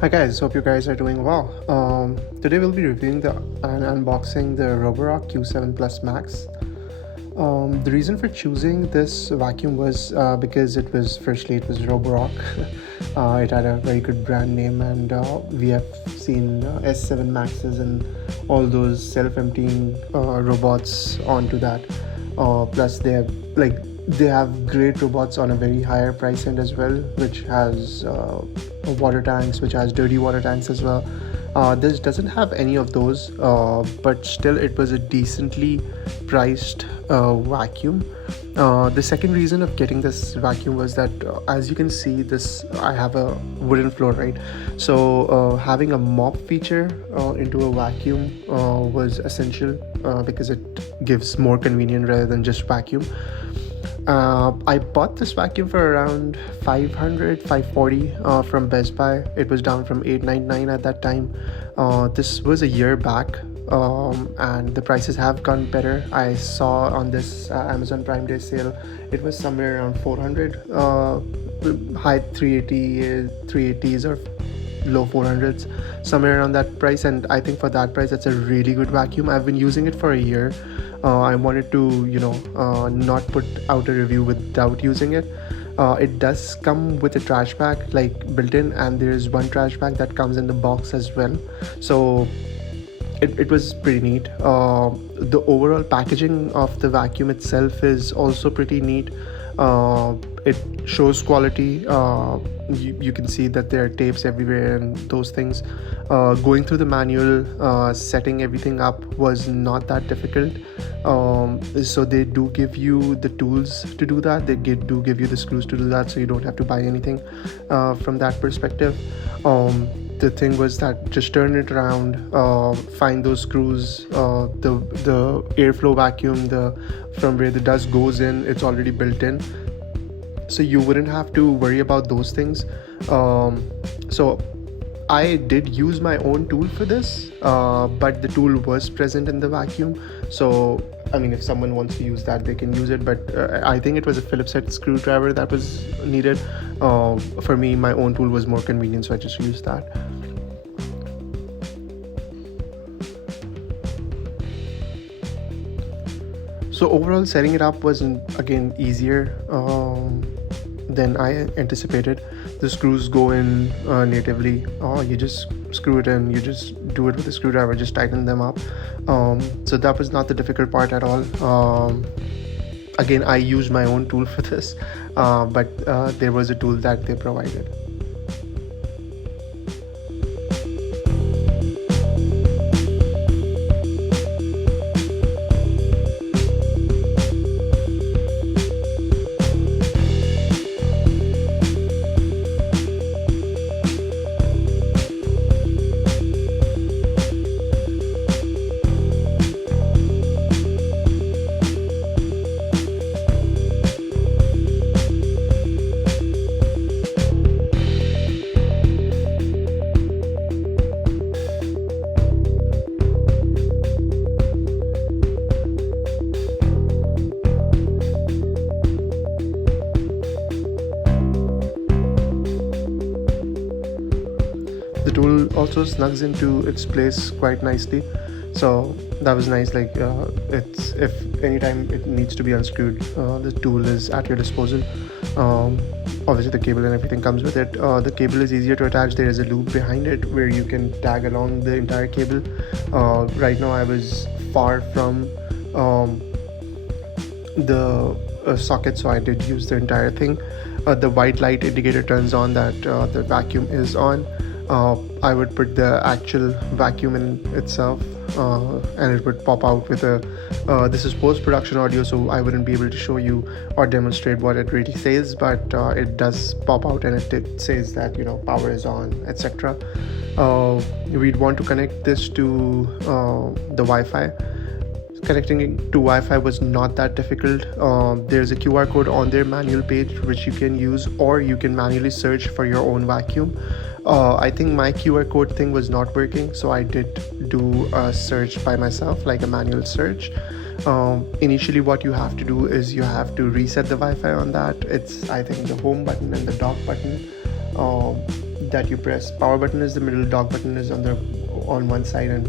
Hi guys, hope you guys are doing well. Today we'll be reviewing and unboxing the Roborock Q7 Plus Max. The reason for choosing this vacuum was because it was Roborock. It had a very good brand name, and we have seen S7 Maxes and all those self-emptying robots onto that. Plus, they have great robots on a very higher price end as well, which has water tanks, which has dirty water tanks as well. This doesn't have any of those, but still it was a decently priced vacuum. The second reason of getting this vacuum was that, as you can see, I have a wooden floor, right? So having a mop feature into a vacuum was essential because it gives more convenient rather than just vacuum. I bought this vacuum for around 540 from Best Buy. It was down from 899 at that time. This was a year back, and the prices have gone better. I saw on this Amazon Prime Day sale, it was somewhere around 400, high 380s or low 400s, somewhere around that price. And I think for that price, it's a really good vacuum. I've been using it for a year. I wanted to not put out a review without using it. It does come with a trash bag like built in, and there's one trash bag that comes in the box as well, so it was pretty neat. The overall packaging of the vacuum itself is also pretty neat. It shows quality. You can see that there are tapes everywhere and those things. Going through the manual, setting everything up was not that difficult. So they do give you the tools to do that. They do give you the screws to do that, so you don't have to buy anything from that perspective. The thing was that just turn it around, find those screws, the airflow vacuum, from where the dust goes in, it's already built in, so you wouldn't have to worry about those things. So I did use my own tool for this, but the tool was present in the vacuum. So I mean, if someone wants to use that, they can use it, but I think it was a Phillips head screwdriver that was needed. For me, my own tool was more convenient, so I just used that. So overall, setting it up was again easier than I anticipated. The screws go in natively. You just screw it in. You just do it with a screwdriver. Just tighten them up. So that was not the difficult part at all. Again, I used my own tool for this, but there was a tool that they provided. The tool also snugs into its place quite nicely, so that was nice. Like it's if anytime it needs to be unscrewed, the tool is at your disposal. Obviously the cable and everything comes with it. The cable is easier to attach. There is a loop behind it where you can tag along the entire cable. Right now I was far from the socket, so I did use the entire thing. The white light indicator turns on that the vacuum is on. I would put the actual vacuum in itself, and it would pop out with a this is post-production audio, so I wouldn't be able to show you or demonstrate what it really says, but it does pop out, and it says that power is on, etc. We'd want to connect this to the Wi-Fi. Connecting it to Wi-Fi was not that difficult. There's a QR code on their manual page which you can use, or you can manually search for your own vacuum. I think my QR code thing was not working, so I did do a search by myself, like a manual search. Initially what you have to do is you have to reset the Wi-Fi on that. It's, I think, the home button and the dock button. that you press. Power button is the middle, dock button is on one side, and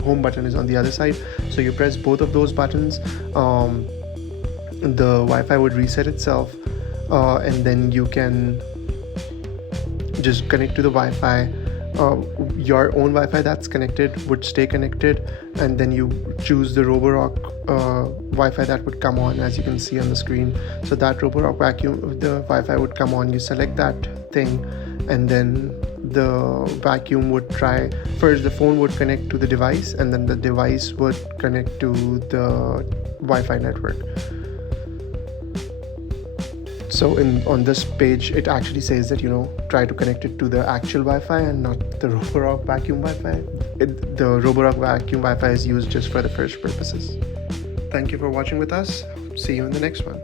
home button is on the other side. So you press both of those buttons, the Wi-Fi would reset itself, and then you can just connect to the Wi-Fi. Your own Wi-Fi that's connected would stay connected, and then you choose the Roborock Wi-Fi that would come on, as you can see on the screen. So that Roborock vacuum, the Wi-Fi would come on. You select that thing, and then the vacuum would try. First, the phone would connect to the device, and then the device would connect to the Wi-Fi network. So on this page, it actually says that, try to connect it to the actual Wi-Fi and not the Roborock vacuum Wi-Fi. The Roborock vacuum Wi-Fi is used just for the first purposes. Thank you for watching with us. See you in the next one.